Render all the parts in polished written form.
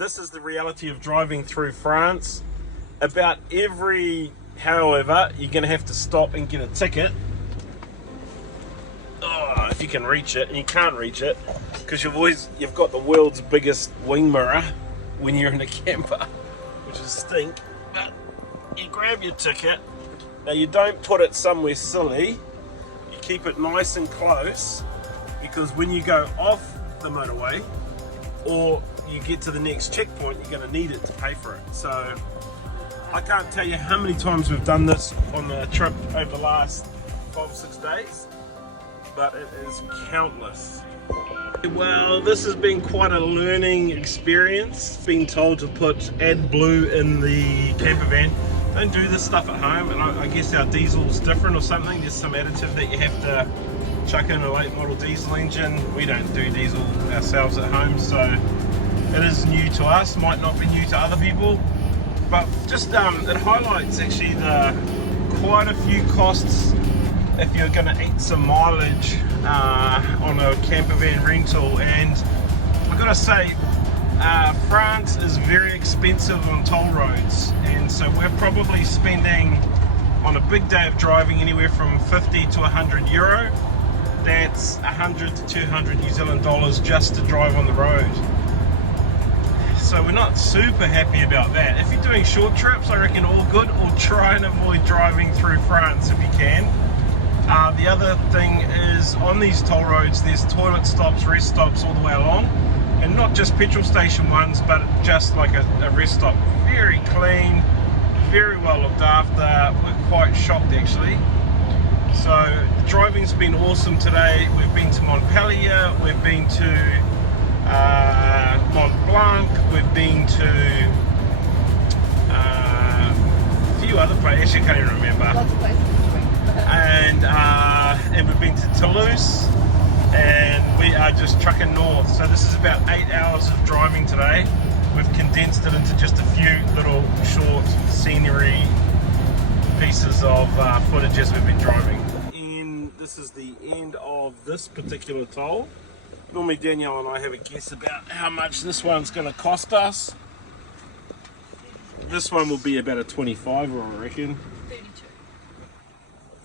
this is the reality of driving through France. About every, however, you're going to have to stop and get a ticket. Oh, if you can reach it, and you can't reach it because you've got the world's biggest wing mirror when you're in a camper, which is stink. But you grab your ticket. Now you don't put it somewhere silly. You keep it nice and close, because when you go off the motorway or you get to the next checkpoint, you're going to need it to pay for it. So I can't tell you how many times we've done this on the trip over the last 5 or 6 days, but it is countless. Well, this has been quite a learning experience, being told to put AdBlue in the camper van. Don't do this stuff at home, and I guess our diesel's different or something. There's some additive that you have to chuck in a late model diesel engine. We don't do diesel ourselves at home, so it is new to us, might not be new to other people, but just it highlights actually quite a few costs if you're going to eat some mileage on a camper van rental. And I've got to say, France is very expensive on toll roads, and so we're probably spending on a big day of driving anywhere from 50 to 100 euro. That's 100 to 200 New Zealand dollars just to drive on the road. So we're not super happy about that. If you're doing short trips, I reckon all good, or try and avoid driving through France if you can. The other thing is, on these toll roads there's toilet stops, rest stops all the way along, and not just petrol station ones, but just like a rest stop. Very clean, very well looked after. We're quite shocked actually. So the driving's been awesome today. We've been to Montpellier, we've been to Mont Blanc, we've been to a few other places, actually I can't even remember. Lots of places. And we've been to Toulouse, and we are just trucking north. So this is about 8 hours of driving today. We've condensed it into just a few little short scenery pieces of footage as we've been driving. And this is the end of this particular toll. Normally Danielle and I have a guess about how much this one's going to cost us. This one will be about a 25, I reckon.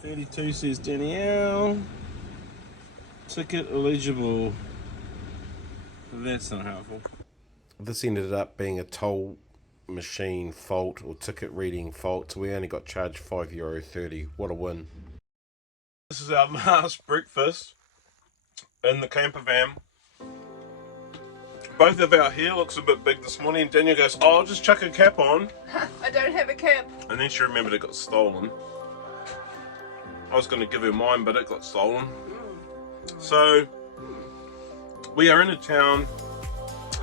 32 says Danielle. Ticket eligible. That's not helpful. This ended up being a toll machine fault or ticket reading fault, so we only got charged €5.30. What a win. This is our last breakfast in the camper van. Both of our hair looks a bit big this morning, and Danielle goes, oh, I'll just chuck a cap on. I don't have a cap. And then she remembered it got stolen. I was going to give her mine, but it got stolen. So we are in a town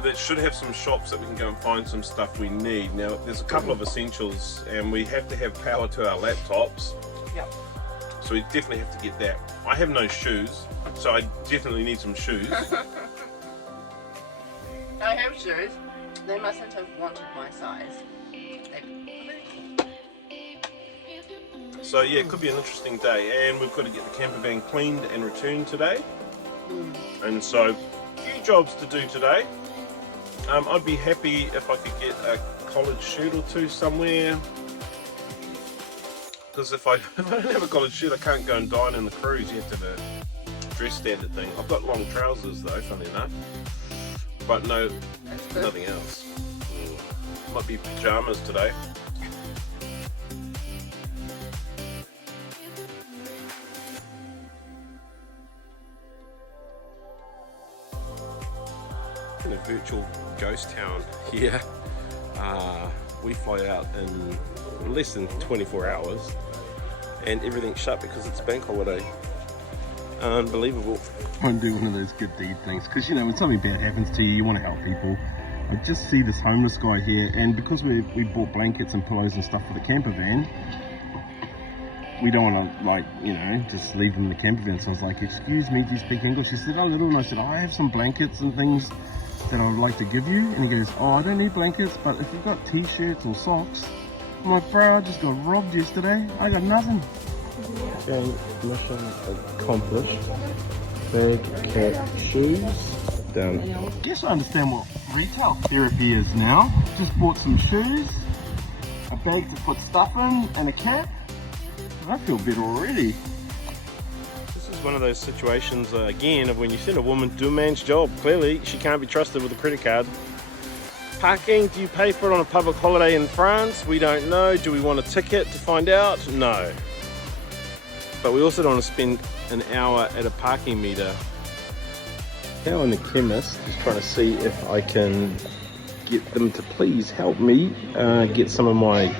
that should have some shops that we can go and find some stuff we need. Now there's a couple of essentials, and we have to have power to our laptops. Yep. So we definitely have to get that. I have no shoes, so I definitely need some shoes. I have shoes. They mustn't have wanted my size. So yeah, it could be an interesting day, and we've got to get the camper van cleaned and returned today. And so, a few jobs to do today. I'd be happy if I could get a collared shirt or two somewhere, because if I don't have a collared shirt, I can't go and dine in the cruise. You have to have a dress standard thing. I've got long trousers though, funny enough, but no, nothing else. Might be pyjamas today. In a virtual ghost town here. We fly out in less than 24 hours and everything's shut because it's bank holiday. Unbelievable. Try and do one of those good deed things, because you know, when something bad happens to you, you want to help people. I just see this homeless guy here, and because we bought blankets and pillows and stuff for the camper van, we don't want to, like, you know, just leave them in the camper van. So I was like, excuse me, do you speak English? He said, a little. And I said, I have some blankets and things that I would like to give you. And he goes, oh, I don't need blankets, but if you've got t-shirts or socks. I'm like, bro, I just got robbed yesterday. I got nothing. Okay, mission accomplished. Bag, cap, shoes. Down. I guess I understand what retail therapy is now. Just bought some shoes, a bag to put stuff in, and a cap. I feel better already. This is one of those situations, again, of when you send a woman to do a man's job. Clearly, she can't be trusted with a credit card. Parking, do you pay for it on a public holiday in France? We don't know. Do we want a ticket to find out? No. But we also don't want to spend an hour at a parking meter. Now in the chemist, just trying to see if I can get them to please help me get some of my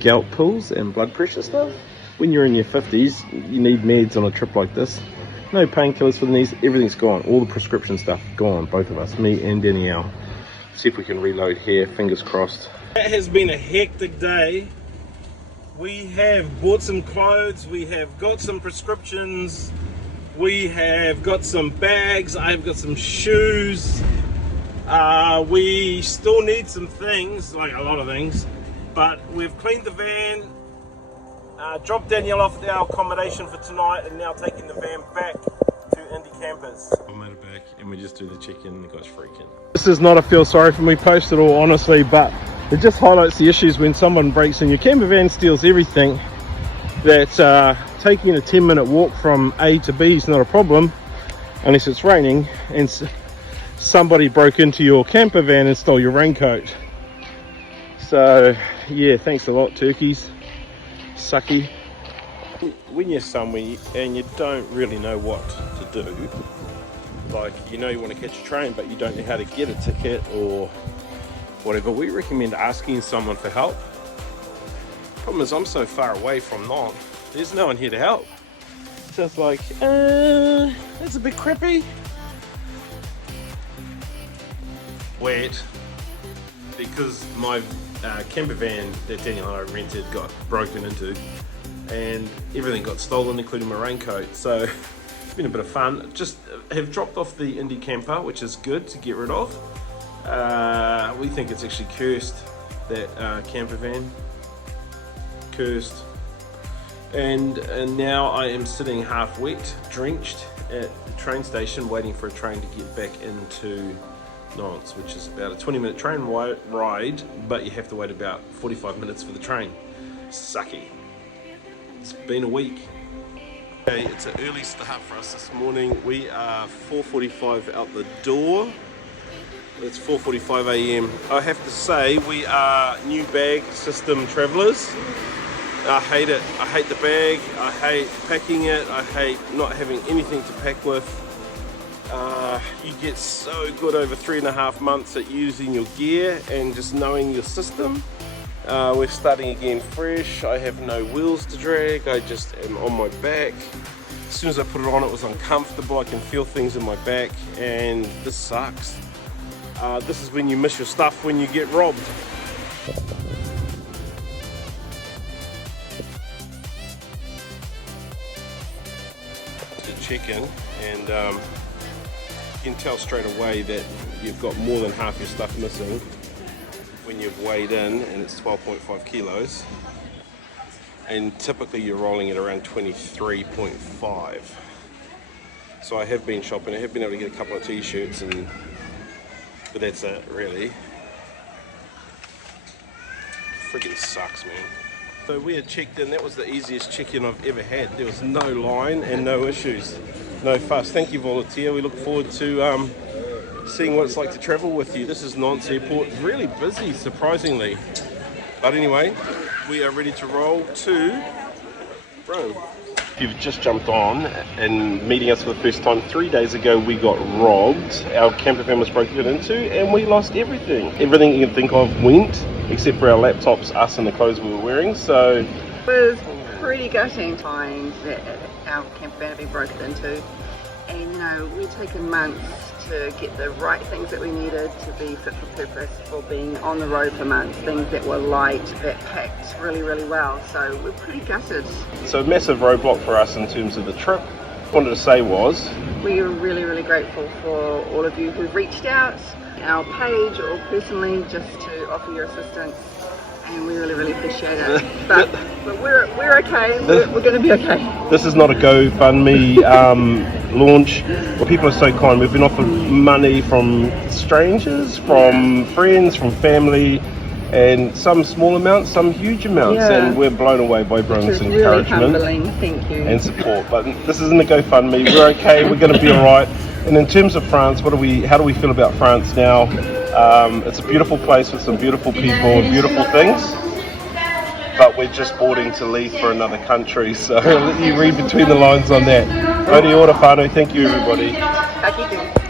gout pills and blood pressure stuff. When you're in your 50s, you need meds on a trip like this. No painkillers for the knees, everything's gone. All the prescription stuff gone, both of us, me and Danielle. See if we can reload here, fingers crossed. It has been a hectic day. We have bought some clothes, we have got some prescriptions, we have got some bags, I've got some shoes. We still need some things, like a lot of things, but we've cleaned the van, dropped Danielle off at our accommodation for tonight, and now taking the van back to Indie Campers. We made it back and we just do the check-in and the guy's freaking. This is not a feel sorry for me post at all, honestly, but it just highlights the issues when someone breaks in your camper van, steals everything. That taking a 10-minute walk from A to B is not a problem unless it's raining and somebody broke into your camper van and stole your raincoat. So yeah, thanks a lot, turkeys. Sucky. When you're somewhere and you don't really know what to do, like you know you want to catch a train but you don't know how to get a ticket or whatever, we recommend asking someone for help. Problem is I'm so far away from Nantes, there's no one here to help. So it's like, that's a bit crappy. Wet, because my camper van that Daniel and I rented got broken into and everything got stolen, including my raincoat. So it's been a bit of fun. Just have dropped off the Indie camper, which is good to get rid of. We think it's actually cursed, that camper van. Cursed. And now I am sitting half wet, drenched at the train station waiting for a train to get back into Nantes, which is about a 20-minute train ride, but you have to wait about 45 minutes for the train. Sucky. It's been a week. Okay, it's an early start for us this morning. We are 4:45 out the door. It's 4:45 a.m. I have to say we are new bag system travellers. I hate it. I hate the bag. I hate packing it. I hate not having anything to pack with. You get so good over 3.5 months at using your gear and just knowing your system. We're starting again fresh. I have no wheels to drag. I just am on my back. As soon as I put it on, it was uncomfortable. I can feel things in my back, and this sucks. This is when you miss your stuff when you get robbed. Check-in, and you can tell straight away that you've got more than half your stuff missing when you've weighed in, and it's 12.5 kilos, and typically you're rolling at around 23.5. So I have been shopping. I have been able to get a couple of t-shirts, but that's it really. Friggin' sucks, man. So we had checked in. That was the easiest check-in I've ever had. There was no line and no issues, no fuss. Thank you, volunteer. We look forward to seeing what it's like to travel with you. This is Nantes Airport. Really busy, surprisingly. But anyway, we are ready to roll to Rome. If you've just jumped on and meeting us for the first time, 3 days ago we got robbed. Our camper van was broken into and we lost everything. Everything you can think of went, except for our laptops, us and the clothes we were wearing. So It was pretty gutting to find that our camper van had been broken into. And you know, we'd taken months to get the right things that we needed to be fit for purpose for being on the road for months, things that were light, that packed really, really well. So we're pretty gutted. So a massive roadblock for us in terms of the trip. What I wanted to say was, we are really, really grateful for all of you who've reached out, our page or personally, just to offer your assistance. and we really appreciate it. But we're okay. We're going to be okay. This is not a GoFundMe launch. Well, people are so kind. We've been offered money from strangers, from friends, from family, and some small amounts, some huge amounts, Yeah. and we're blown away by everyone's Which is really encouragement humbling. Thank you. and support. But this isn't a GoFundMe. We're okay. We're going to be all right. And in terms of France, how do we feel about France now? It's a beautiful place with some beautiful people and beautiful things. But we're just boarding to leave for another country, so I'll let you read between the lines on that. Ori ora whānau, thank you everybody. Ka kite.